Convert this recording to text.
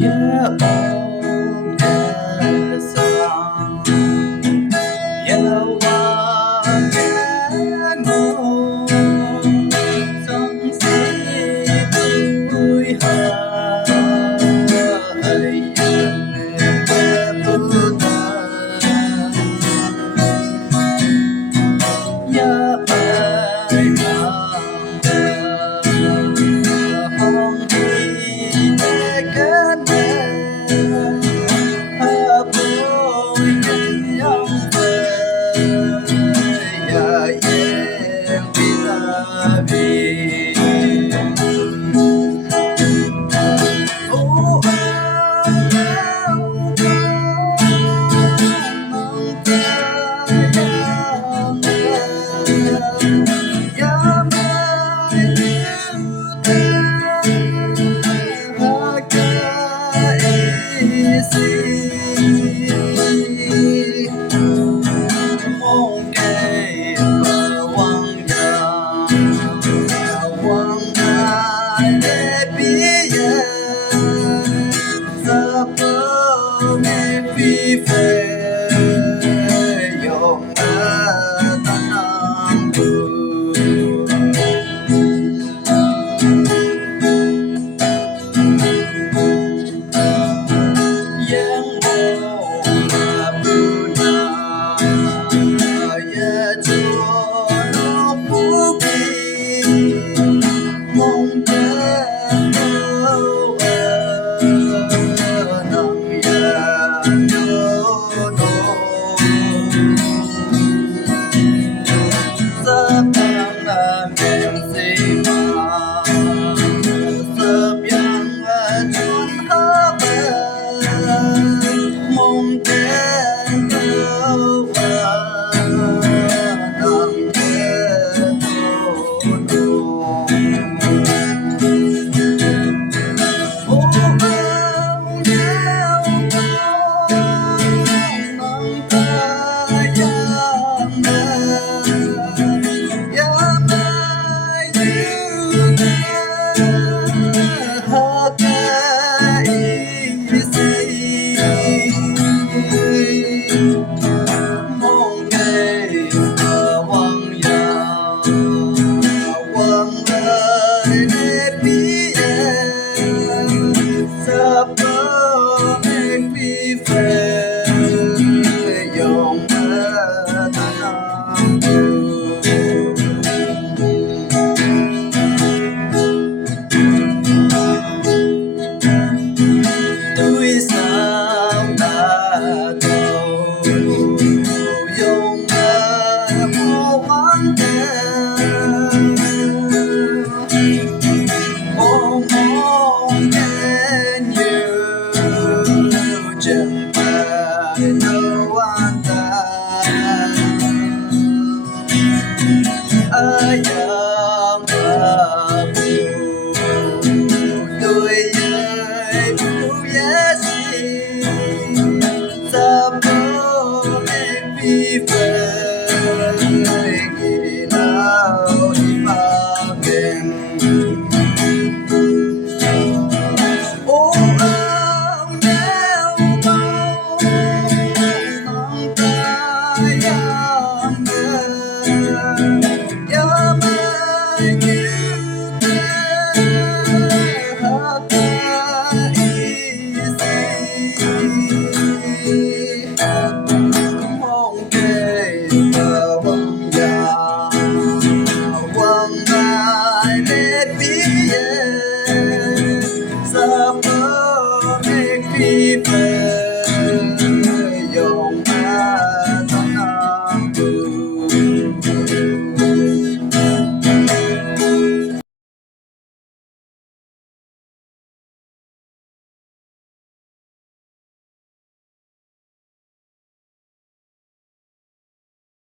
Ya Om Ya Sang Ya Wa Ya Ngô Song Si Vui Hà Ai Yang Ya Buddha Ya Ai Nam Hong Thi Te Can Hà Bồ Nhân Yang Ya Yen Vila Vi Oh Phi phê yom tanam yang mo Buddha ya cho nó phú kỳ mong tên đâu nằm ya nhớ đồ sắp đang làm em gì mà sắp yang chuan hấp mong tên đâu nằm ya đồ Hãy subscribe